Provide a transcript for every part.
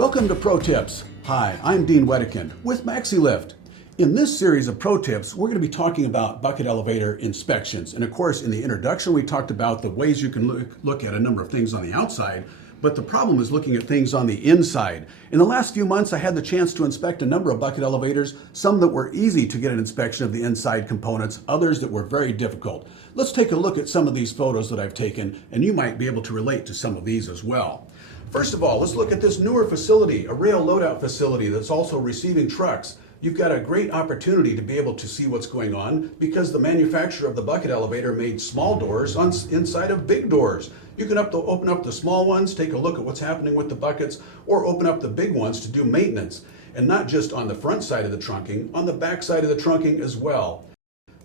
Welcome to Pro Tips. Hi, I'm Dean Wedekind with MaxiLift. In this series of Pro Tips, we're going to be talking about bucket elevator inspections. And of course, in the introduction, we talked about the ways you can look at a number of things on the outside, but the problem is looking at things on the inside. In the last few months, I had the chance to inspect a number of bucket elevators, some that were easy to get an inspection of the inside components, others that were very difficult. Let's take a look at some of these photos that I've taken, and you might be able to relate to some of these as well. First of all, let's look at this newer facility, a rail loadout facility that's also receiving trucks. You've got a great opportunity to be able to see what's going on because the manufacturer of the bucket elevator made small doors inside of big doors. You can open up the small ones, take a look at what's happening with the buckets, or open up the big ones to do maintenance. And not just on the front side of the trunking, on the back side of the trunking as well.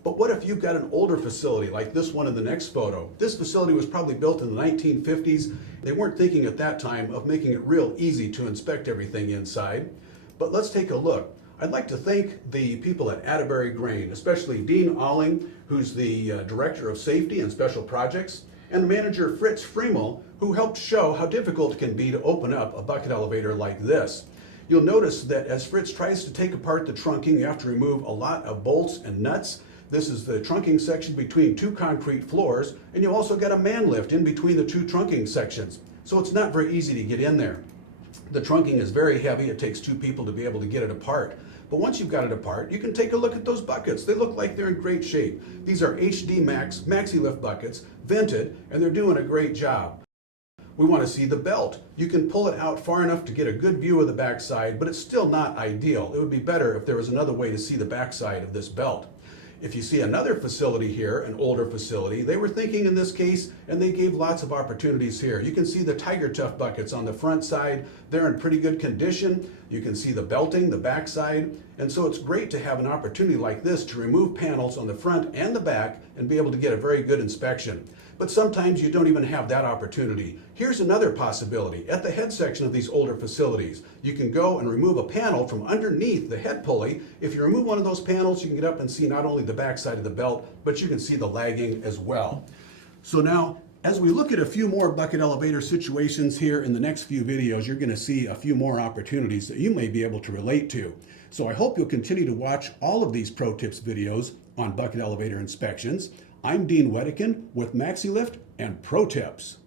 But what if you've got an older facility like this one in the next photo? This facility was probably built in the 1950s. They weren't thinking at that time of making it real easy to inspect everything inside. But let's take a look. I'd like to thank the people at Atterbury Grain, especially Dean Alling, who's the Director of Safety and Special Projects, and manager Fritz Friemel, who helped show how difficult it can be to open up a bucket elevator like this. You'll notice that as Fritz tries to take apart the trunking, you have to remove a lot of bolts and nuts. This is the trunking section between two concrete floors, and you also got a man lift in between the two trunking sections. So it's not very easy to get in there. The trunking is very heavy. It takes two people to be able to get it apart. But once you've got it apart, you can take a look at those buckets. They look like they're in great shape. These are HD Max MaxiLift buckets, vented, and they're doing a great job. We want to see the belt. You can pull it out far enough to get a good view of the backside, but it's still not ideal. It would be better if there was another way to see the backside of this belt. If you see another facility here, an older facility, they were thinking in this case, and they gave lots of opportunities here. You can see the Tiger Tough buckets on the front side. They're in pretty good condition. You can see the belting, the back side. And so it's great to have an opportunity like this to remove panels on the front and the back and be able to get a very good inspection. But sometimes you don't even have that opportunity. Here's another possibility. At the head section of these older facilities, you can go and remove a panel from underneath the head pulley. If you remove one of those panels, you can get up and see not only the back side of the belt, but you can see the lagging as well. So now, as we look at a few more bucket elevator situations here in the next few videos, you're going to see a few more opportunities that you may be able to relate to. So I hope you'll continue to watch all of these Pro Tips videos on bucket elevator inspections. I'm Dean Wedekind with MaxiLift and Pro Tips.